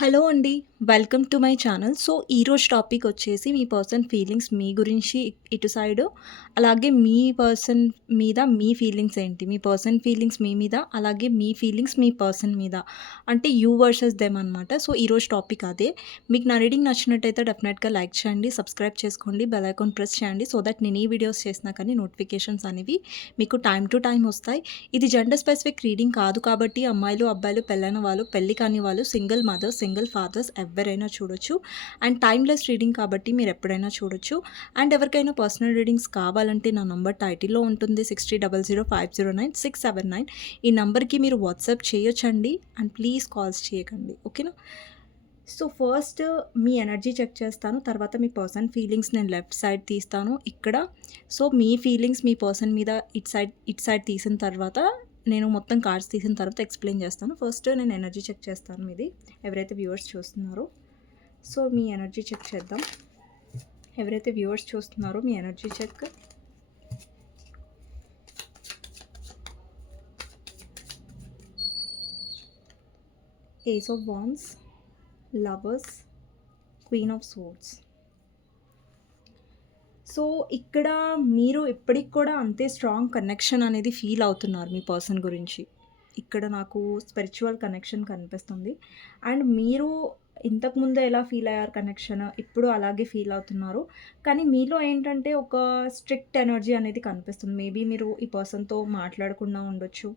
Hello అండి. Welcome to my channel. So, ఈరోజు topic వచ్చేసి మీ పర్సన్ ఫీలింగ్స్ మీ గురించి ఇటు సైడు, అలాగే మీ పర్సన్ మీద మీ ఫీలింగ్స్ ఏంటి? మీ పర్సన్ ఫీలింగ్స్ మీ మీద, అలాగే మీ ఫీలింగ్స్ మీ పర్సన్ మీద. అంటే యూ వర్సెస్ దెమ్ అనమాట. సో, ఈరోజు టాపిక్ అదే. మీకు నా రీడింగ్ నచ్చినట్టయితే డెఫినెట్‌గా లైక్ చేయండి, సబ్స్క్రైబ్ చేసుకోండి, బెల్ ఐకాన్ ప్రెస్ చేయండి. సో దట్ నేను ఈ వీడియోస్ చేసినా కానీ నోటిఫికేషన్స్ అనేవి మీకు టైమ్ టు టైమ్ వస్తాయి. ఇది జెండర్ స్పెసిఫిక్ రీడింగ్ కాదు కాబట్టి అమ్మాయిలు, అబ్బాయిలు, పెళ్ళైన వాళ్ళు, పెళ్లి కాని వాళ్ళు, సింగిల్ మదర్స్, సింగిల్ ఫాదర్స్ ఎవరైనా చూడొచ్చు. అండ్ టైమ్‌లెస్ రీడింగ్ కాబట్టి మీరు ఎప్పుడైనా చూడొచ్చు. అండ్ ఎవరికైనా పర్సనల్ రీడింగ్స్ కావాలంటే నా నంబర్ టైటిల్‌లో ఉంటుంది. 6000509679. ఈ నంబర్‌కి మీరు వాట్సాప్ చేయొచ్చండి. అండ్ ప్లీజ్ కాల్స్ చేయకండి. ఓకేనా? సో, ఫస్ట్ మీ ఎనర్జీ చెక్ చేస్తాను. తర్వాత మీ పర్సన్ ఫీలింగ్స్ నేను లెఫ్ట్ సైడ్ తీస్తాను ఇక్కడ. సో, మీ ఫీలింగ్స్ మీ పర్సన్ మీద ఇటు సైడ్ తీసిన తర్వాత నేను మొత్తం కార్డ్స్ తీసిన తర్వాత ఎక్స్‌ప్లెయిన్ చేస్తాను. ఫస్ట్ నేను ఎనర్జీ చెక్ చేస్తాను మీది. ఎవరైతే వ్యూవర్స్ చూస్తున్నారో. సో, మీ ఎనర్జీ చెక్ చేద్దాం. ఎవరైతే వ్యూవర్స్ చూస్తున్నారో మీ energy check. Ace of wands, lovers, queen of swords. So, ఇక్కడ మీరు ఇప్పటికి కూడా అంతే స్ట్రాంగ్ కనెక్షన్ అనేది ఫీల్ అవుతున్నారు మీ పర్సన్ గురించి. ఇక్కడ నాకు స్పిరిచువల్ కనెక్షన్ కనిపిస్తుంది. అండ్ మీరు ఇంతకుముందు ఎలా ఫీల్ అయ్యారు కనెక్షన్, ఇప్పుడు అలాగే ఫీల్ అవుతున్నారు. కానీ మీలో ఏంటంటే ఒక స్ట్రిక్ట్ ఎనర్జీ అనేది కనిపిస్తుంది. మేబీ మీరు ఈ పర్సన్‌తో మాట్లాడకుండా ఉండొచ్చు.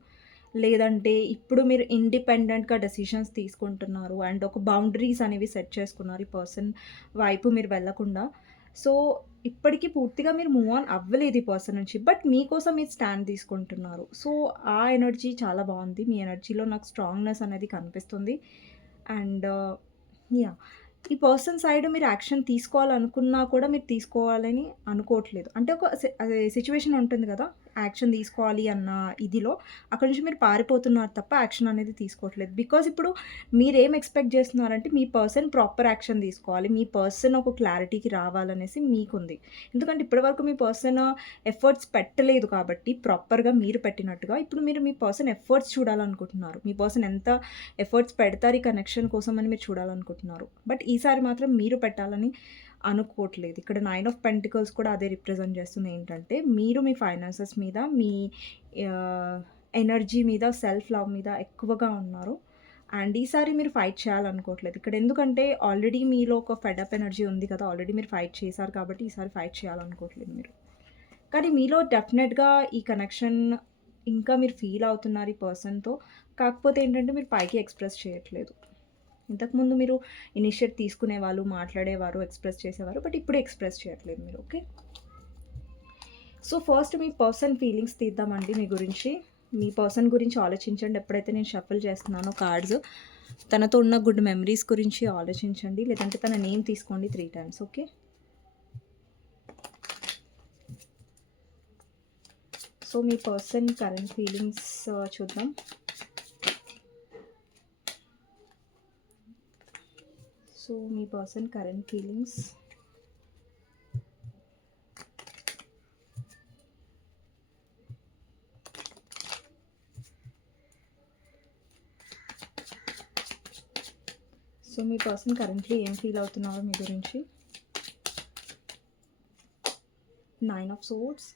లేదంటే ఇప్పుడు మీరు ఇండిపెండెంట్‌గా డెసిషన్స్ తీసుకుంటున్నారు. అండ్ ఒక బౌండరీస్ అనేవి సెట్ చేసుకున్నారు ఈ పర్సన్ వైపు మీరు వెళ్ళకుండా. సో, ఇప్పటికి పూర్తిగా మీరు మూవ్ ఆన్ అవ్వలేదు ఈ పర్సన్ నుంచి. బట్ మీకోసం మీరు స్టాండ్ తీసుకుంటున్నారు. సో, ఆ ఎనర్జీ చాలా బావుంది. మీ ఎనర్జీలో నాకు స్ట్రాంగ్‌నెస్ అనేది కనిపిస్తుంది. And yeah! ఈ పర్సన్ సైడ్ మీరు యాక్షన్ తీసుకోవాలనుకున్నా కూడా మీరు తీసుకోవాలని అనుకోవట్లేదు. అంటే ఒక అదే సిట్యుయేషన్ ఉంటుంది గదా! యాక్షన్ తీసుకోవాలి అన్న ఇదిలో అక్కడి నుంచి మీరు పారిపోతున్నారు తప్ప యాక్షన్ అనేది తీసుకోవట్లేదు. బికాజ్ ఇప్పుడు మీరేం ఎక్స్‌పెక్ట్ చేస్తున్నారంటే మీ పర్సన్ ప్రాపర్ యాక్షన్ తీసుకోవాలి. మీ పర్సన్ ఒక క్లారిటీకి రావాలనేసి మీకుంది. ఎందుకంటే ఇప్పటివరకు మీ పర్సన్ ఎఫర్ట్స్ పెట్టలేదు కాబట్టి ప్రాపర్‌గా మీరు పెట్టినట్టుగా ఇప్పుడు మీరు మీ పర్సన్ ఎఫర్ట్స్ చూడాలనుకుంటున్నారు. మీ పర్సన్ ఎంత ఎఫర్ట్స్ పెడతారు ఈ కనెక్షన్ కోసం అని మీరు చూడాలనుకుంటున్నారు. బట్ ఈసారి మాత్రం మీరు పెట్టాలని అనుకోవట్లేదు. ఇక్కడ 9 ఆఫ్ పెంటికల్స్ కూడా అదే రిప్రజెంట్ చేస్తుంది. ఏంటంటే మీరు మీ ఫైనాన్సెస్ మీద, మీ ఆహ్, ఎనర్జీ మీద, సెల్ఫ్ లవ్ మీద ఎక్కువగా ఉన్నారు. అండ్ ఈసారి మీరు ఫైట్ చేయాలనుకోవట్లేదు. ఇక్కడ ఎందుకంటే ఆల్రెడీ మీలో ఒక ఫెడప్ ఎనర్జీ ఉంది కదా! ఆల్రెడీ మీరు ఫైట్ చేశారు కాబట్టి ఈసారి ఫైట్ చేయాలనుకోవట్లేదు మీరు. కానీ మీలో డెఫినెట్‌గా ఈ కనెక్షన్ ఇంకా మీరు ఫీల్ అవుతున్నారు ఈ పర్సన్‌తో. కాకపోతే ఏంటంటే మీరు పైకి ఎక్స్‌ప్రెస్ చేయట్లేదు. ఇంతకుముందు మీరు ఇనిషియేట్ తీసుకునేవాళ్ళు, మాట్లాడేవారు, ఎక్స్‌ప్రెస్ చేసేవారు. బట్ ఇప్పుడు ఎక్స్‌ప్రెస్ చేయట్లేదు మీరు. ఓకే. సో, ఫస్ట్ మీ పర్సన్ ఫీలింగ్స్ తీద్దామండి మీ గురించి. మీ పర్సన్ గురించి ఆలోచించండి. ఎప్పుడైతే నేను షఫుల్ చేస్తున్నానో కార్డ్స్, తనతో ఉన్న గుడ్ మెమరీస్ గురించి ఆలోచించండి. లేదంటే తన నేమ్ తీసుకోండి 3 టైమ్స్. ఓకే. సో, మీ పర్సన్ కరెంట్ ఫీలింగ్స్ చూద్దాం. సో, మీ పర్సన్ కరెంట్ ఫీలింగ్స్. సో, మీ పర్సన్ కరెంట్‌లీ ఏం ఫీల్ అవుతున్నారో మీ గురించి. 9 of swords,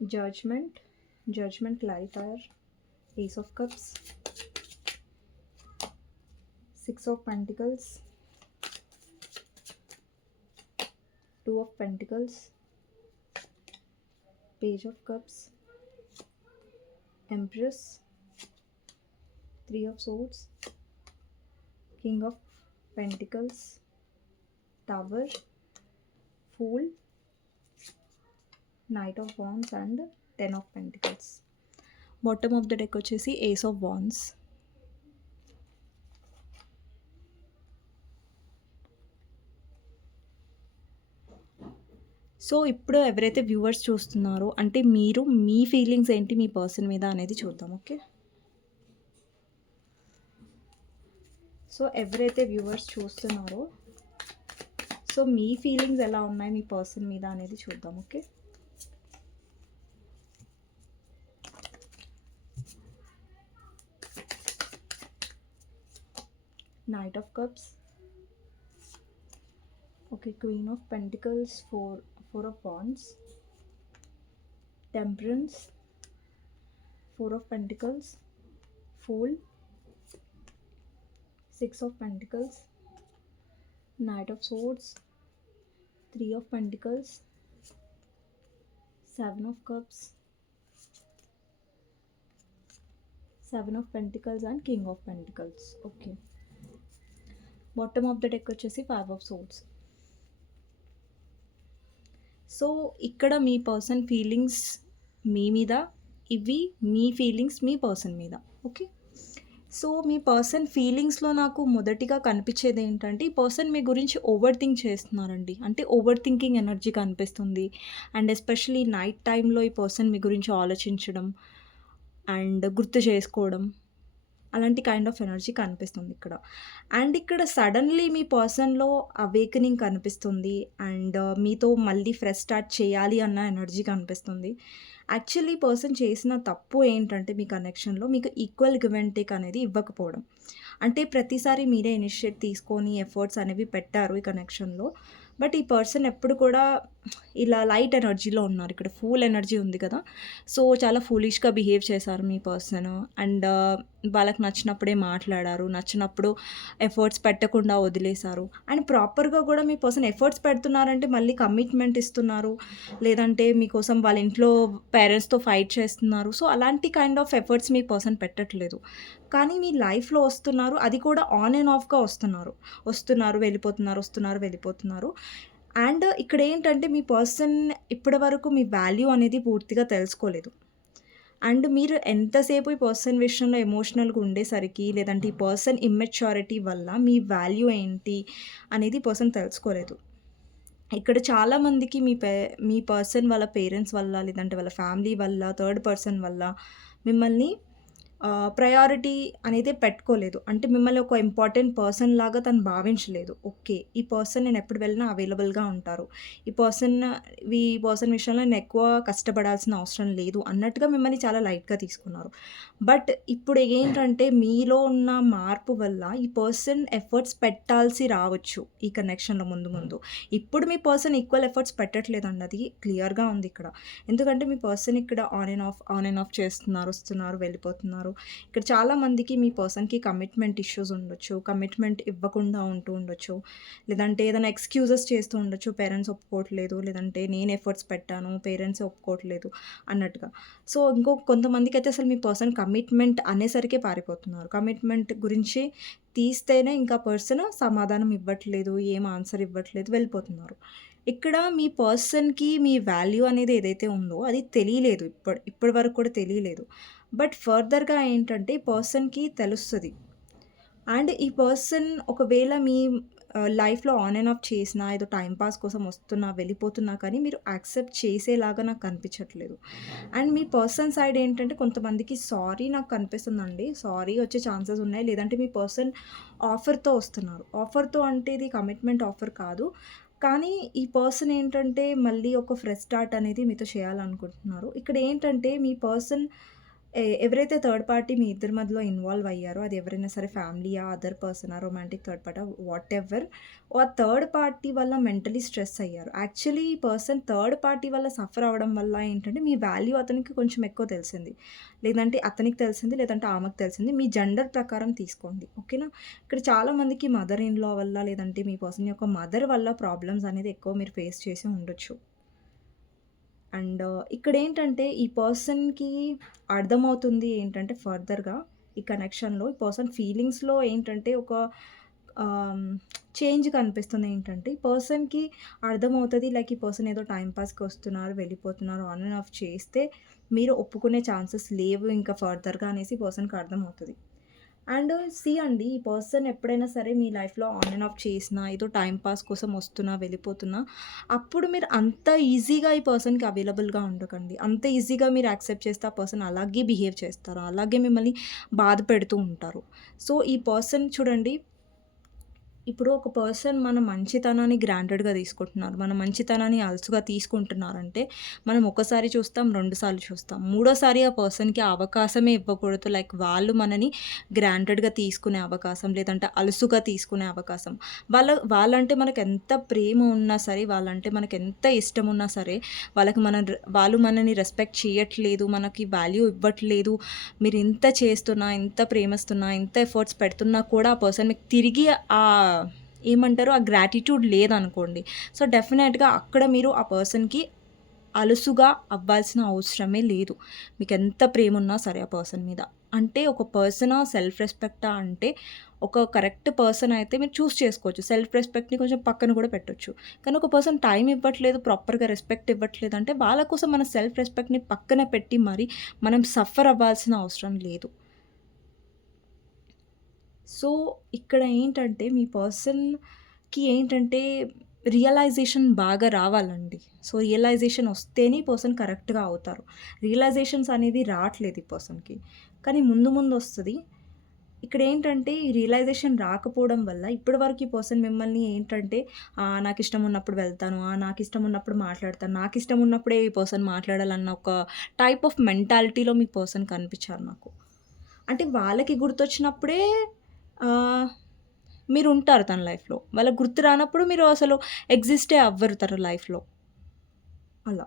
judgement clarifier, ace of cups, 6 of pentacles, 2 of pentacles, page of cups, empress, 3 of swords, king of pentacles, tower, fool, knight of wands and 10 of pentacles. Bottom of the deck వచ్చేసి ace of wands. So, ఇప్పుడు ఎవరైతే viewers చూస్తున్నారో అంటే మీరు మీ feelings ఏంటి మీ person మీద అనేది చూద్దాం. ఓకే. సో, ఎవరైతే వ్యూవర్స్ చూస్తున్నారో సో, మీ ఫీలింగ్స్ ఎలా ఉన్నాయి మీ పర్సన్ మీద అనేది చూద్దాం. Okay. Knight of Cups. Okay, Queen of Pentacles, Four of Wands, Temperance, Four of Pentacles, Fool, Six of Pentacles, Knight of Swords, Three of Pentacles, Seven of Cups, Seven of Pentacles and King of Pentacles. Okay, bottom of the deck వచ్చేసి five of swords. So ఇక్కడ మీ person feelings మీ మీద, ఇవి మీ feelings మీ person మీద. Okay, so మీ person ఫీలింగ్స్లో నాకు మొదటిగా కనిపించేది ఏంటంటే, ఈ పర్సన్ మీ గురించి ఓవర్ థింక్ చేస్తున్నారండి. అంటే ఓవర్ థింకింగ్ ఎనర్జీ కనిపిస్తుంది. అండ్ ఎస్పెషలీ నైట్ టైంలో ఈ పర్సన్ మీ గురించి ఆలోచించడం అండ్ గుర్తు చేసుకోవడం, అలాంటి కైండ్ ఆఫ్ ఎనర్జీ కనిపిస్తుంది ఇక్కడ. అండ్ ఇక్కడ సడన్లీ మీ పర్సన్లో అవేకనింగ్ కనిపిస్తుంది. అండ్ మీతో మళ్ళీ ఫ్రెష్ స్టార్ట్ చేయాలి అన్న ఎనర్జీ కనిపిస్తుంది. యాక్చువల్లీ పర్సన్ చేసిన తప్పు ఏంటంటే, మీ కనెక్షన్లో మీకు ఈక్వల్ గివ్ అండ్ టేక్ అనేది ఇవ్వకపోవడం. అంటే ప్రతిసారి మీరే ఇనిషియేట్ తీసుకొని ఎఫర్ట్స్ అనేవి పెట్టారు ఈ కనెక్షన్లో. బట్ ఈ పర్సన్ ఎప్పుడు కూడా ఇలా లైట్ ఎనర్జీలో ఉన్నారు. ఇక్కడ ఫూల్ ఎనర్జీ ఉంది కదా, సో చాలా ఫూలిష్గా బిహేవ్ చేశారు మీ పర్సన్. అండ్ వాళ్ళకి నచ్చినప్పుడే మాట్లాడారు, నచ్చినప్పుడు ఎఫర్ట్స్ పెట్టకుండా వదిలేశారు. అండ్ ప్రాపర్గా కూడా మీ పర్సన్ ఎఫర్ట్స్ పెడుతున్నారంటే మళ్ళీ కమిట్మెంట్ ఇస్తున్నారు, లేదంటే మీకోసం వాళ్ళ ఇంట్లో పేరెంట్స్తో ఫైట్ చేస్తున్నారు. సో అలాంటి kind of efforts me person పెట్టట్లేదు. కానీ మీ లైఫ్లో వస్తున్నారు, అది కూడా ఆన్ అండ్ ఆఫ్గా వస్తున్నారు వెళ్ళిపోతున్నారు. అండ్ ఇక్కడ ఏంటంటే, మీ పర్సన్ ఇప్పటి వరకు మీ వాల్యూ అనేది పూర్తిగా తెలుసుకోలేదు. అండ్ మీరు ఎంతసేపు ఈ పర్సన్ విషయంలో ఎమోషనల్గా ఉండేసరికి, లేదంటే ఈ పర్సన్ ఇమ్మెచ్యూరిటీ వల్ల మీ వాల్యూ ఏంటి అనేది పర్సన్ తెలుసుకోలేదు. ఇక్కడ చాలామందికి మీ పర్సన్ వాళ్ళ పేరెంట్స్ వల్ల, లేదంటే వాళ్ళ ఫ్యామిలీ వల్ల, థర్డ్ పర్సన్ వల్ల మిమ్మల్ని ప్రయారిటీ అనేది పెట్టుకోలేదు. అంటే మిమ్మల్ని ఒక ఇంపార్టెంట్ పర్సన్ లాగా తను భావించలేదు. ఓకే, ఈ పర్సన్ నేను ఎప్పుడు వెళ్ళినా అవైలబుల్గా ఉంటారు, ఈ పర్సన్ విషయంలో నేను ఎక్కువ కష్టపడాల్సిన అవసరం లేదు అన్నట్టుగా మిమ్మల్ని చాలా లైట్గా తీసుకున్నారు. బట్ ఇప్పుడు ఏంటంటే, మీలో ఉన్న మార్పు వల్ల ఈ పర్సన్ ఎఫర్ట్స్ పెట్టాల్సి రావచ్చు ఈ కనెక్షన్లో ముందు. ఇప్పుడు మీ పర్సన్ ఈక్వల్ ఎఫర్ట్స్ పెట్టట్లేదండి, అది క్లియర్గా ఉంది ఇక్కడ. ఎందుకంటే మీ పర్సన్ ఇక్కడ ఆన్ అండ్ ఆఫ్ చేస్తున్నారు, వస్తున్నారు, వెళ్ళిపోతున్నారు. ఇక్కడ చాలామందికి మీ పర్సన్కి కమిట్మెంట్ ఇష్యూస్ ఉండొచ్చు, కమిట్మెంట్ ఇవ్వకుండా ఉండొచ్చు, లేదంటే ఏదైనా ఎక్స్క్యూజెస్ చేస్తూ ఉండొచ్చు. పేరెంట్స్ ఒప్పుకోవట్లేదు, లేదంటే నేను ఎఫర్ట్స్ పెట్టాను, పేరెంట్స్ ఒప్పుకోవట్లేదు అన్నట్టుగా. సో కొంతమందికి అయితే అసలు మీ పర్సన్ కమిట్మెంట్ అనేసరికి పారిపోతున్నారు. కమిట్మెంట్ గురించి తీస్తేనే ఇంకా పర్సన్ సమాధానం ఇవ్వట్లేదు, ఏం ఆన్సర్ ఇవ్వట్లేదు, వెళ్ళిపోతున్నారు. ఇక్కడ మీ పర్సన్కి మీ వాల్యూ అనేది ఏదైతే ఉందో అది తెలియలేదు, ఇప్పటి వరకు కూడా తెలియలేదు. బట్ ఫర్దర్గా ఏంటంటే ఈ పర్సన్కి తెలుస్తుంది. అండ్ ఈ పర్సన్ ఒకవేళ మీ లైఫ్లో ఆన్ అండ్ ఆఫ్ చేసినా, ఏదో టైంపాస్ కోసం వస్తున్నా, వెళ్ళిపోతున్నా, కానీ మీరు యాక్సెప్ట్ చేసేలాగా నాకు కనిపించట్లేదు. అండ్ మీ పర్సన్ సైడ్ ఏంటంటే, కొంతమందికి సారీ నాకు కనిపిస్తుందండి, సారీ వచ్చే ఛాన్సెస్ ఉన్నాయి. లేదంటే మీ పర్సన్ ఆఫర్తో వస్తున్నారు. ఆఫర్తో అంటే ఇది కమిట్మెంట్ ఆఫర్ కాదు, కానీ ఈ పర్సన్ ఏంటంటే మళ్ళీ ఒక ఫ్రెష్ స్టార్ట్ అనేది మీతో చేయాలనుకుంటున్నారు. ఇక్కడ ఏంటంటే మీ పర్సన్ ఎవరైతే థర్డ్ పార్టీ మీ ఇద్దరి మధ్యలో ఇన్వాల్వ్ అయ్యారో, అది ఎవరైనా సరే ఫ్యామిలీయా, అదర్ పర్సనా, romantic third party, whatever, ఆ థర్డ్ పార్టీ వల్ల మెంటలీ స్ట్రెస్ అయ్యారు. యాక్చువల్లీ ఈ పర్సన్ థర్డ్ పార్టీ వల్ల సఫర్ అవ్వడం వల్ల ఏంటంటే, మీ వాల్యూ అతనికి కొంచెం ఎక్కువ తెలిసింది, లేదంటే అతనికి తెలిసింది, లేదంటే ఆమెకు తెలిసింది. మీ జెండర్ ప్రకారం తీసుకోండి, ఓకేనా. ఇక్కడ చాలామందికి మదర్ ఇన్ లా వల్ల, లేదంటే మీ పర్సన్ యొక్క మదర్ వల్ల ప్రాబ్లమ్స్ అనేది ఎక్కువ మీరు ఫేస్ చేసి ఉండొచ్చు. అండ్ ఇక్కడ ఏంటంటే, ఈ పర్సన్కి అర్థమవుతుంది ఏంటంటే, ఫర్దర్గా ఈ కనెక్షన్లో ఈ పర్సన్ ఫీలింగ్స్లో ఏంటంటే ఒక చేంజ్ కనిపిస్తుంది. ఏంటంటే ఈ పర్సన్కి అర్థమవుతుంది, లైక్ ఈ పర్సన్ ఏదో టైంపాస్కి వస్తున్నారు, వెళ్ళిపోతున్నారు, ఆన్ అండ్ ఆఫ్ చేస్తే మీరు ఒప్పుకునే ఛాన్సెస్ లేవు ఇంకా ఫర్దర్గా అనేసి పర్సన్కి అర్థమవుతుంది. అండ్ అండి, ఈ పర్సన్ ఎప్పుడైనా సరే మీ లైఫ్లో ఆన్ అండ్ ఆఫ్ చేసినా, ఏదో టైం పాస్ కోసం వస్తున్నా, వెళ్ళిపోతున్నా, అప్పుడు మీరు అంత ఈజీగా ఈ పర్సన్కి అవైలబుల్గా ఉండకండి. అంత ఈజీగా మీరు యాక్సెప్ట్ చేస్తే ఆ పర్సన్ అలాగే బిహేవ్ చేస్తారు, అలాగే మిమ్మల్ని బాధ పెడుతూ ఉంటారు. సో ఈ పర్సన్ చూడండి, ఇప్పుడు ఒక పర్సన్ మన మంచితనాన్ని గ్రాంటెడ్‌గా తీసుకుంటున్నారు. మన మంచితనాన్ని అలుసుగా తీసుకుంటున్నారంటే, మనం ఒకసారి చూస్తాం, 2 సార్లు చూస్తాం. మూడోసారి ఆ పర్సన్‌కి ఆ అవకాశమే ఇవ్వకూడదు. లైక్ వాళ్ళు మనని గ్రాంటెడ్‌గా తీసుకునే అవకాశం, లేదంటే అలుసుగా తీసుకునే అవకాశం. వాళ్ళంటే మనకెంత ప్రేమ ఉన్నా సరే, వాళ్ళంటే మనకెంత ఇష్టమున్నా సరే, వాళ్ళు మనని రెస్పెక్ట్ చేయట్లేదు, మనకి వాల్యూ ఇవ్వట్లేదు. మీరింత చేస్తున్నా, ఇంత ప్రేమిస్తున్నా, ఇంత ఎఫర్ట్స్ పెడుతున్నా కూడా ఆ పర్సన్ మీకు తిరిగి ఏమంటారు? ఆ గ్రాటిట్యూడ్ లేదనుకోండి. సో, డెఫినెట్‌గా అక్కడ మీరు ఆ పర్సన్‌కి అలుసుగా అవ్వాల్సిన అవసరమే లేదు. మీకెంత ప్రేమున్నా సరే ఆ పర్సన్ మీద. అంటే ఒక పర్సనా, సెల్ఫ్ రెస్పెక్టా అంటే ఒక కరెక్ట్ పర్సన్ అయితే మీరు చేసుకోవచ్చు. సెల్ఫ్ రెస్పెక్ట్‌ని కొంచెం పక్కన కూడా పెట్టొచ్చు. కానీ ఒక పర్సన్ టైమ్ ఇవ్వట్లేదు, ప్రాపర్‌గా రెస్పెక్ట్ ఇవ్వట్లేదు అంటే వాళ్ళ కోసం మన సెల్ఫ్ రెస్పెక్ట్‌ని పక్కన పెట్టి మరి మనం సఫర్ అవ్వాల్సిన అవసరం లేదు. సో, ఇక్కడ ఏంటంటే మీ పర్సన్‌కి ఏంటంటే రియలైజేషన్ బాగా రావాలండి. సో, రియలైజేషన్ వస్తేనే ఈ పర్సన్ కరెక్ట్‌గా అవుతారు. రియలైజేషన్స్ అనేది రాట్లేదు ఈ పర్సన్‌కి. కానీ ముందు ముందు వస్తది. ఇక్కడేంటంటే ఈ రియలైజేషన్ రాకపోవడం వల్ల ఇప్పటి వరకు ఈ పర్సన్ మిమ్మల్ని ఏంటంటే నాకిష్టం ఉన్నప్పుడు వెళ్తాను. నాకిష్టం ఉన్నప్పుడు మాట్లాడతాను. నాకిష్టం ఉన్నప్పుడే ఈ పర్సన్ మాట్లాడాలన్న ఒక టైప్ ఆఫ్ మెంటాలిటీలో మీ పర్సన్ కనిపించారు నాకు. అంటే వాళ్ళకి గుర్తొచ్చినప్పుడే ఆహ్, మీరుంటారు తన లైఫ్‌లో. వాళ్ళకి గుర్తు రానప్పుడు మీరు అసలు ఎగ్జిస్టే అవ్వరు తన లైఫ్‌లో. అలా.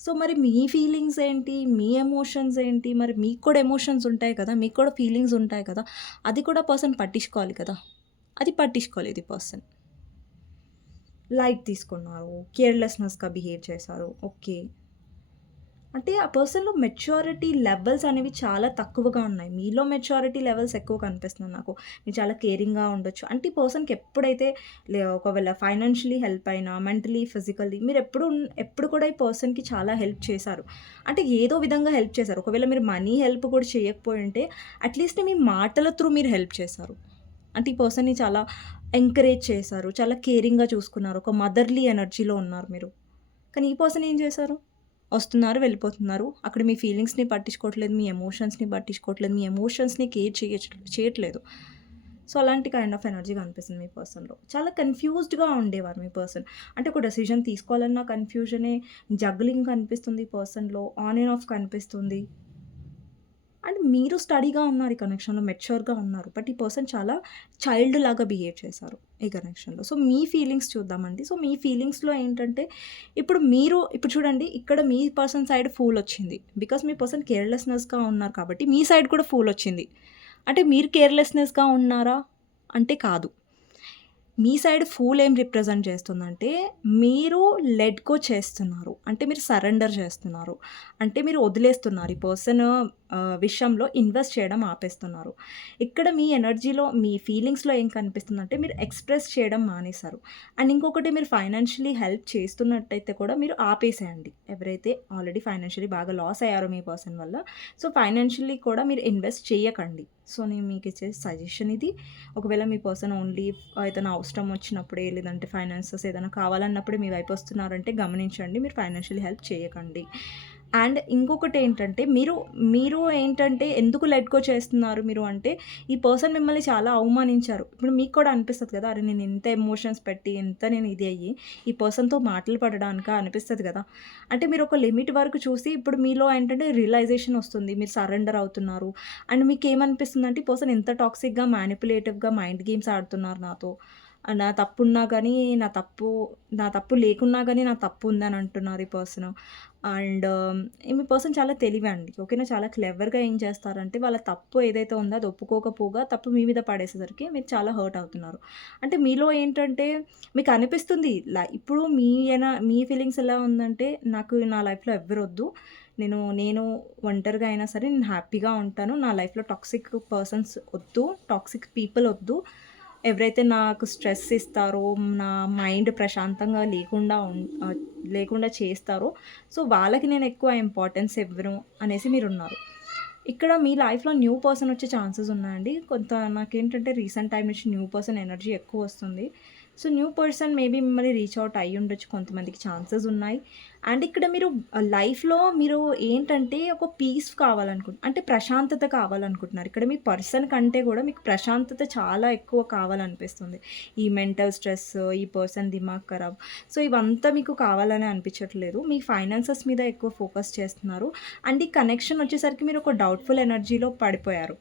సో, మరి మీ ఫీలింగ్స్ ఏంటి? మీ ఎమోషన్స్ ఏంటి? మరి మీకు కూడా ఎమోషన్స్ ఉంటాయి కదా! మీకు కూడా ఫీలింగ్స్ ఉంటాయి కదా! అది కూడా పర్సన్ పట్టించుకోవాలి కదా! అది పట్టించుకోలేదు ఈ పర్సన్. లైట్ తీసుకున్నారు. కేర్‌లెస్‌నెస్‌గా బిహేవ్ చేశారు. ఓకే. అంటే ఆ పర్సన్‌లో మెచ్యూరిటీ లెవెల్స్ అనేవి చాలా తక్కువగా ఉన్నాయి. మీలో మెచ్యూరిటీ లెవెల్స్ ఎక్కువ కనిపిస్తున్నాయి నాకు. మీరు చాలా కేరింగ్‌గా ఉండొచ్చు. అంటే ఈ పర్సన్‌కి ఎప్పుడైతే ఒకవేళ ఫైనాన్షియల్లీ హెల్ప్ అయినా, మెంటలీ, ఫిజికల్లీ ఎప్పుడు కూడా ఈ పర్సన్‌కి చాలా హెల్ప్ చేశారు. అంటే ఏదో విధంగా హెల్ప్ చేశారు. ఒకవేళ మీరు మనీ హెల్ప్ కూడా చేయకపోయుంటే అట్‌లీస్ట్ మీ మాటల త్రూ మీరు హెల్ప్ చేశారు. అంటే ఈ పర్సన్‌ని చాలా ఎంకరేజ్ చేశారు. చాలా కేరింగ్‌గా చూసుకున్నారు. ఒక మదర్‌లీ ఎనర్జీలో ఉన్నారు మీరు. కానీ ఈ పర్సన్ ఏం చేశారు? వస్తున్నారు, వెళ్ళిపోతున్నారు. అక్కడ మీ ఫీలింగ్స్‌ని పట్టించుకోవట్లేదు. మీ ఎమోషన్స్‌ని పట్టించుకోవట్లేదు. మీ ఎమోషన్స్‌ని కేర్ చేయట్లేదు. సో, అలాంటి కైండ్ ఆఫ్ ఎనర్జీ కనిపిస్తుంది మీ పర్సన్‌లో. చాలా కన్‌ఫ్యూజ్డ్‌గా ఉండేవారు మీ పర్సన్. అంటే ఒక డెసిషన్ తీసుకోవాలన్నా కన్‌ఫ్యూజనే, జగ్లింగ్ కనిపిస్తుంది ఈ పర్సన్‌లో. ఆన్ అండ్ ఆఫ్ కనిపిస్తుంది. అండ్ మీరు స్టడీగా ఉన్నారు ఈ కనెక్షన్‌లో. మెచ్యూర్‌గా ఉన్నారు. బట్ ఈ పర్సన్ చాలా చైల్డ్ లాగా బిహేవ్ చేశారు ఈ కనెక్షన్‌లో. సో, మీ ఫీలింగ్స్ చూద్దామండి. సో, మీ ఫీలింగ్స్‌లో ఏంటంటే ఇప్పుడు చూడండి ఇక్కడ మీ పర్సన్ సైడ్ ఫూలొచ్చింది. బికాజ్ మీ పర్సన్ కేర్‌లెస్‌నెస్‌గా ఉన్నారు కాబట్టి మీ సైడ్ కూడా ఫూలొచ్చింది. అంటే మీరు కేర్‌లెస్‌నెస్‌గా ఉన్నారా? అంటే కాదు. మీ సైడ్ ఫూల్ ఏం రిప్రజెంట్ చేస్తుందంటే, మీరు లెట్ గో చేస్తున్నారు. అంటే మీరు సరెండర్ చేస్తున్నారు. అంటే మీరు వదిలేస్తున్నారు. ఈ పర్సన్ విషయంలో ఇన్వెస్ట్ చేయడం ఆపేస్తున్నారు. ఇక్కడ మీ ఎనర్జీలో, మీ ఫీలింగ్స్‌లో ఏం కనిపిస్తుందంటే, మీరు ఎక్స్‌ప్రెస్ చేయడం మానేశారు. అండ్ ఇంకొకటి మీరు ఫైనాన్షియల్లీ హెల్ప్ చేస్తున్నట్టయితే కూడా మీరు ఆపేసేయండి. ఎవరైతే ఆల్రెడీ ఫైనాన్షియల్లీ బాగా లాస్ అయ్యారో మీ పర్సన్ వల్ల, సో, ఫైనాన్షియల్లీ కూడా మీరు ఇన్వెస్ట్ చేయకండి. సో, నేను మీకిచ్చే సజెషన్ ఇది. ఒకవేళ మీ పర్సన్ ఓన్లీ ఏదైనా అవసరం వచ్చినప్పుడే, లేదంటే ఫైనాన్సెస్ ఏదైనా కావాలన్నప్పుడే మీ వైపు వస్తున్నారంటే గమనించండి. మీరు ఫైనాన్షియల్లీ హెల్ప్ చేయకండి. అండ్ ఇంకొకటేంటంటే మీరు ఏంటంటే ఎందుకు లెట్ గో చేస్తున్నారు మీరు అంటే, ఈ పర్సన్ మిమ్మల్ని చాలా అవమానించారు. ఇప్పుడు మీకు కూడా అనిపిస్తది కదా! అరే! నేను ఇంత ఎమోషన్స్ పెట్టి, ఎంత నేను ఇది అయ్యి, ఈ పర్సన్‌తో మాటలు పడడానికా అనిపిస్తది కదా! అంటే మీరు ఒక లిమిట్ వరకు చూసి, ఇప్పుడు మీలో ఏంటంటే రియలైజేషన్ వస్తుంది. మీరు సరెండర్ అవుతున్నారు. అండ్ మీకేమనిపిస్తుందంటే, ఈ పర్సన్ ఎంత టాక్సిక్‌గా, మానిప్యులేటివ్‌గా మైండ్ గేమ్స్ ఆడుతున్నారు నాతో. నా తప్పున్నా గానీ, నా తప్పు లేకున్నా గానీ, నా తప్పు ఉందని అంటున్నారు ఈ పర్సను. అండ్ మీ పర్సన్ చాలా తెలివండి. ఓకేనా? చాలా క్లెవర్‌గా ఏం చేస్తారంటే, వాళ్ళ తప్పు ఏదైతే ఉందో అది ఒప్పుకోకపోగా తప్పు మీ మీద పడేసేసరికి మీరు చాలా హర్ట్ అవుతున్నారు. అంటే మీలో ఏంటంటే మీకనిపిస్తుంది ఇప్పుడు మీ ఫీలింగ్స్ ఎలా ఉందంటే, నాకు నా లైఫ్‌లో ఎవ్వరొద్దు. నేను ఒంటరిగా అయినా సరే నేను హ్యాపీగా ఉంటాను. నా లైఫ్‌లో టాక్సిక్ పర్సన్స్ ఒద్దు. టాక్సిక్ పీపుల్ ఒద్దు. ఎవరైతే నాకు స్ట్రెస్ ఇస్తారో, నా మైండ్ ప్రశాంతంగా లేకుండా చేస్తారో, సో, వాళ్ళకి నేను ఎక్కువ ఇంపార్టెన్స్ ఇవ్వను అనేసి మీరున్నారు. ఇక్కడ మీ లైఫ్‌లో న్యూ పర్సన్ వచ్చే ఛాన్సెస్ ఉన్నాయండి. నాకేంటంటే రీసెంట్ టైమ్ నుంచి న్యూ పర్సన్ ఎనర్జీ ఎక్కువొస్తుంది. సో న్యూ పర్సన్ మేబీ మిమ్మల్ని రీచ్ అవుట్ అయ్యి ఉండొచ్చు, కొంతమందికి ఛాన్సెస్ ఉన్నాయి. అండ్ ఇక్కడ మీరు లైఫ్‌లో మీరు ఏంటంటే ఒక పీస్ అంటే ప్రశాంతత కావాలనుకుంటున్నారు. ఇక్కడ మీ పర్సన్ కంటే కూడా మీకు ప్రశాంతత చాలా ఎక్కువ కావాలనిపిస్తుంది. ఈ మెంటల్ స్ట్రెస్, ఈ పర్సన్ దిమాగ్ ఖరాబ్, సో ఇవంతా మీకు కావాలని అనిపించట్లేదు. మీ ఫైనాన్సెస్ మీద ఎక్కువ ఫోకస్ చేస్తున్నారు. అండ్ ఈ కనెక్షన్ వచ్చేసరికి మీరు ఒక డౌట్‌ఫుల్ ఎనర్జీలో పడిపోయారు.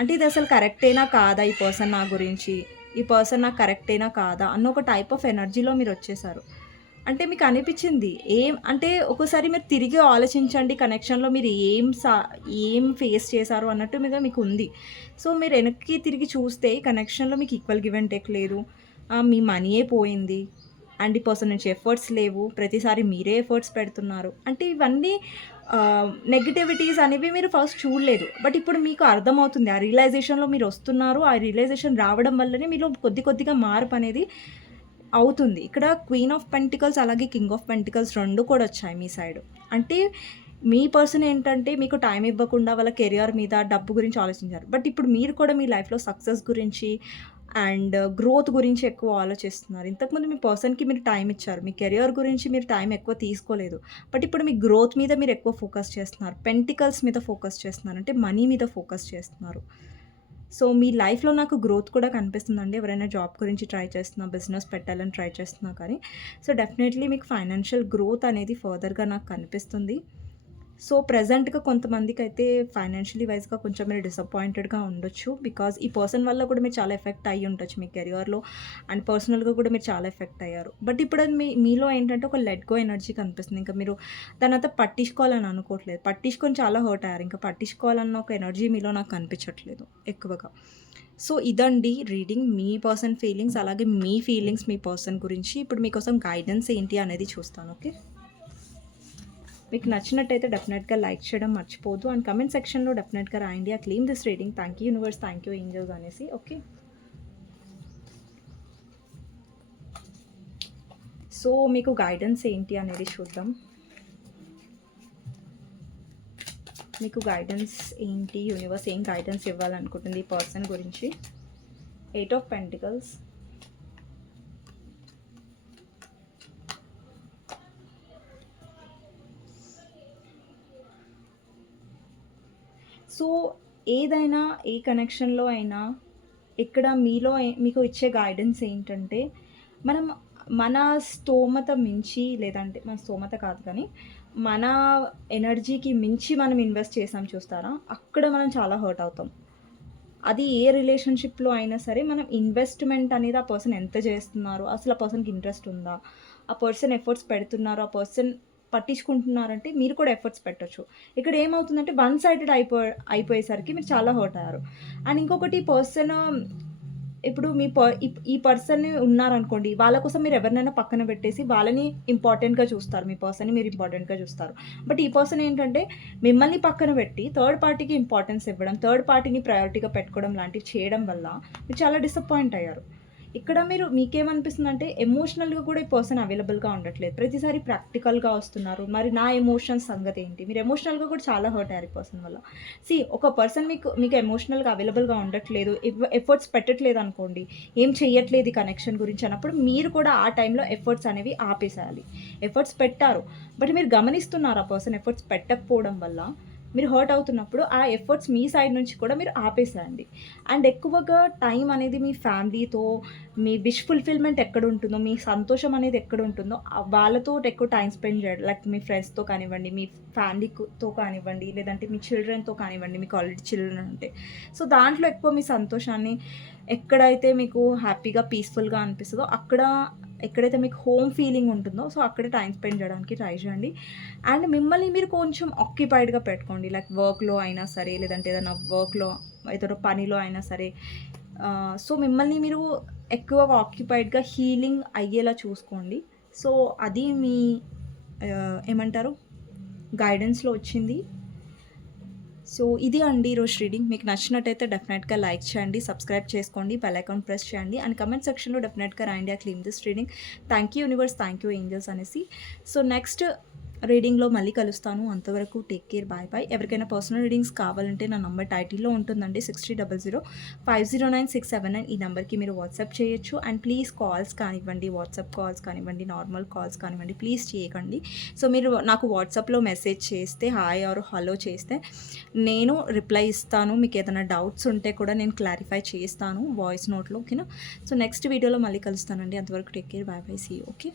అంటే ఇది అసలు కరెక్టేనా కాదా, ఈ పర్సన్ నా గురించి, ఈ పర్సన్ నాకు కరెక్టేనా కాదా అన్న ఒక టైప్ ఆఫ్ ఎనర్జీలో మీరు వచ్చేసారు. అంటే మీకు అనిపించింది అంటే ఒక్కోసారి మీరు తిరిగి ఆలోచించండి, కనెక్షన్లో మీరు ఏం ఫేస్ చేశారు అన్నట్టు మీకు ఉంది. సో మీరు వెనక్కి తిరిగి చూస్తే కనెక్షన్లో మీకు ఈక్వల్ గివ్ అండ్ టేక్ లేదు, మీ మనీయే పోయింది, అండ్ ఈ పర్సన్ నుంచి ఎఫర్ట్స్ లేవు, ప్రతిసారి మీరే ఎఫర్ట్స్ పెడుతున్నారు. అంటే ఇవన్నీ నెగటివిటీస్ అనేవి మీరు ఫస్ట్ చూడలేదు. బట్ ఇప్పుడు మీకు అర్థమవుతుంది, ఆ రియలైజేషన్లో మీరు వస్తున్నారు. ఆ రియలైజేషన్ రావడం వల్లనే మీలో కొద్దిగా మార్పు అనేది అవుతుంది. ఇక్కడ క్వీన్ ఆఫ్ పెంటికల్స్ అలాగే కింగ్ ఆఫ్ పెంటికల్స్ 2 కూడా వచ్చాయి మీ సైడ్. అంటే మీ పర్సన్ ఏంటంటే మీకు టైం ఇవ్వకుండా వాళ్ళ కెరియర్ మీద, డబ్బు గురించి ఆలోచించారు. బట్ ఇప్పుడు మీరు కూడా మీ లైఫ్‌లో సక్సెస్ గురించి అండ్ గ్రోత్ గురించి ఎక్కువ ఆలోచిస్తున్నారు. ఇంతకుముందు మీ పర్సన్‌కి మీరు టైం ఇచ్చారు. మీ కెరియర్ గురించి మీరు టైం ఎక్కువ తీసుకోలేదు. బట్ ఇప్పుడు మీ గ్రోత్ మీద మీరు ఎక్కువ ఫోకస్ చేస్తున్నారు. పెంటికల్స్ మీద ఫోకస్ చేస్తున్నారు. అంటే మనీ మీద ఫోకస్ చేస్తున్నారు. సో మీ లైఫ్‌లో నాకు గ్రోత్ కూడా కనిపిస్తుందండి. ఎవరైనా జాబ్ గురించి ట్రై చేస్తున్నా, బిజినెస్ పెట్టాలని ట్రై చేస్తున్నా కానీ, సో డెఫినెట్‌లీ మీకు ఫైనాన్షియల్ గ్రోత్ అనేది ఫర్దర్‌గా నాకు కనిపిస్తుంది. సో ప్రెజెంట్‌గా కొంతమందికైతే ఫైనాన్షియలీ వైస్‌గా కొంచెం మీరు డిసప్పాయింటెడ్‌గా ఉండొచ్చు. బికాజ్ ఈ పర్సన్ వల్ల కూడా మీరు చాలా ఎఫెక్ట్ అయ్యి ఉండొచ్చు మీ కెరియర్‌లో, అండ్ పర్సనల్‌గా కూడా మీరు చాలా ఎఫెక్ట్ అయ్యారు. బట్ ఇప్పుడు అది మీలో ఏంటంటే ఒక లెట్ గో ఎనర్జీ కనిపిస్తుంది. ఇంకా మీరు దానంతా పట్టించుకోవాలని అనుకోవట్లేదు. పట్టించుకొని చాలా హర్ట్ అయ్యారు. ఇంకా పట్టించుకోవాలన్న ఒక ఎనర్జీ మీలో నాకు కనిపించట్లేదు ఎక్కువగా. సో ఇదండి రీడింగ్. మీ పర్సన్ ఫీలింగ్స్ అలాగే మీ ఫీలింగ్స్ మీ పర్సన్ గురించి. ఇప్పుడు మీకోసం గైడెన్స్ ఏంటి అనేది చూస్తాను. ఓకే, మీకు నచ్చినట్టయితే డెఫినెట్గా లైక్ చేయడం మర్చిపోవద్దు. అండ్ కమెంట్ సెక్షన్లో డెఫినెట్గా రాయండి, ఆ claim this reading, thank you universe, thank you angels అనేసి. ఓకే, సో మీకు గైడెన్స్ ఏంటి అనేది చూద్దాం. మీకు గైడెన్స్ ఏంటి, యూనివర్స్ ఏం గైడెన్స్ ఇవ్వాలనుకుంటుంది ఈ పర్సన్ గురించి. 8 ఆఫ్ పెంటికల్స్, సో ఏదైనా ఏ కనెక్షన్లో అయినా ఇక్కడ మీకు ఇచ్చే గైడెన్స్ ఏంటంటే, మన స్తోమత మించి, లేదంటే మన స్తోమత కాదు కానీ మన ఎనర్జీకి మించి మనం ఇన్వెస్ట్ చేసాం చూస్తారా, అక్కడ మనం చాలా హర్ట్ అవుతాం. అది ఏ రిలేషన్షిప్లో అయినా సరే, మనం ఇన్వెస్ట్మెంట్ అనేది ఆ పర్సన్ ఎంత చేస్తున్నారు, అసలు ఆ పర్సన్కి ఇంట్రెస్ట్ ఉందా, ఆ పర్సన్ ఎఫర్ట్స్ పెడుతున్నారు, ఆ పర్సన్ పట్టించుకుంటున్నారంటే మీరు కూడా ఎఫర్ట్స్ పెట్టొచ్చు. ఇక్కడ ఏమవుతుందంటే వన్ సైడెడ్ అయిపోయేసరికి మీరు చాలా హర్ట్ అయ్యారు. అండ్ ఇంకొకటి పర్సన్ ఇప్పుడు ఈ పర్సన్ ఉన్నారనుకోండి, వాళ్ళ కోసం మీరు ఎవరినైనా పక్కన పెట్టేసి వాళ్ళని ఇంపార్టెంట్గా చూస్తారు, మీ పర్సన్ని మీరు ఇంపార్టెంట్గా చూస్తారు. బట్ ఈ పర్సన్ ఏంటంటే మిమ్మల్ని పక్కన పెట్టి థర్డ్ పార్టీకి ఇంపార్టెన్స్ ఇవ్వడం, థర్డ్ పార్టీని ప్రయారిటీగా పెట్టుకోవడం లాంటివి చేయడం వల్ల మీరు చాలా డిసప్పాయింట్ అయ్యారు. ఇక్కడ మీకేమనిపిస్తుందంటే ఎమోషనల్గా కూడా ఈ పర్సన్ అవైలబుల్గా ఉండట్లేదు, ప్రతిసారి ప్రాక్టికల్గా వస్తున్నారు. మరి నా ఎమోషన్స్ సంగతి ఏంటి, మీరు ఎమోషనల్గా కూడా చాలా హర్ట్ అయ్యారు ఈ పర్సన్ వల్ల. ఒక పర్సన్ మీకు ఎమోషనల్గా అవైలబుల్గా ఉండట్లేదు, ఎఫర్ట్స్ పెట్టట్లేదు అనుకోండి, ఏం చెయ్యట్లేదు ఈ కనెక్షన్ గురించి అన్నప్పుడు మీరు కూడా ఆ టైంలో ఎఫర్ట్స్ అనేవి ఆపేసేయాలి. ఎఫర్ట్స్ పెట్టారు, బట్ మీరు గమనిస్తున్నారు ఆ పర్సన్ ఎఫర్ట్స్ పెట్టకపోవడం వల్ల మీరు హర్ట్ అవుతున్నప్పుడు ఆ ఎఫర్ట్స్ మీ సైడ్ నుంచి కూడా మీరు ఆపేసేయండి. అండ్ ఎక్కువగా టైం అనేది మీ ఫ్యామిలీతో, మీ విష్ ఫుల్ఫిల్మెంట్ ఎక్కడ ఉంటుందో, మీ సంతోషం అనేది ఎక్కడ ఉంటుందో వాళ్ళతో ఎక్కువ టైం స్పెండ్ చేయండి. లైక్ మీ ఫ్రెండ్స్తో కానివ్వండి, మీ ఫ్యామిలీతో కానివ్వండి, లేదంటే మీ చిల్డ్రన్తో కానివ్వండి, మీకు ఆల్రెడీ చిల్డ్రన్ ఉంటే. సో దాంట్లో ఎక్కువ మీ సంతోషాన్ని, ఎక్కడైతే మీకు హ్యాపీగా పీస్ఫుల్గా అనిపిస్తుందో అక్కడ, ఎక్కడైతే మీకు హోమ్ ఫీలింగ్ ఉంటుందో సో అక్కడ టైం స్పెండ్ చేయడానికి ట్రై చేయండి. అండ్ మిమ్మల్ని మీరు కొంచెం ఆక్యుపైడ్గా పెట్టుకోండి, లైక్ వర్క్లో అయినా సరే, లేదంటే ఏదైనా పనిలో అయినా సరే. సో మిమ్మల్ని మీరు ఎక్కువగా ఆక్యుపైడ్గా హీలింగ్ అయ్యేలా చూసుకోండి. సో అది మీ ఏమంటారు గైడెన్స్లో వచ్చింది. సో ఇది అండి ఈరోజు రీడింగ్. మీకు నచ్చినట్టయితే డెఫినెట్గా లైక్ చేయండి, సబ్స్క్రైబ్ చేసుకోండి, బెల్ ఐకాన్ ప్రెస్ చేయండి, అండ్ కమెంట్ సెక్షన్లో డెఫినెట్గా రాయండి, ఆ claim this reading, thank you universe, thank you angels అనేసి. సో నెక్స్ట్ రీడింగ్‌లో మళ్ళీ కలుస్తాను. అంతవరకు టేక్ కేర్. Bye bye. ఎవరికైనా పర్సనల్ రీడింగ్స్ కావాలంటే నా నంబర్ టైటిల్‌లో ఉంటుందండి. 6300 5009 679 ఈ నంబర్‌కి మీరు వాట్సాప్ చేయొచ్చు. అండ్ ప్లీజ్ కాల్స్ కానివ్వండి, వాట్సాప్ కాల్స్ కానివ్వండి, నార్మల్ కాల్స్ కానివ్వండి ప్లీజ్ చేయకండి. సో, మీరు నాకు వాట్సాప్‌లో మెసేజ్ చేస్తే హాయ్ ఆర్ హలో చేస్తే నేను రిప్లై ఇస్తాను. మీకేదైనా డౌట్స్ ఉంటే కూడా నేను క్లారిఫై చేస్తాను వాయిస్ నోట్‌లో. ఓకేనా? సో, నెక్స్ట్ వీడియోలో మళ్ళీ కలుస్తానండి. అంతవరకు take care. Bye bye. See you. Okay.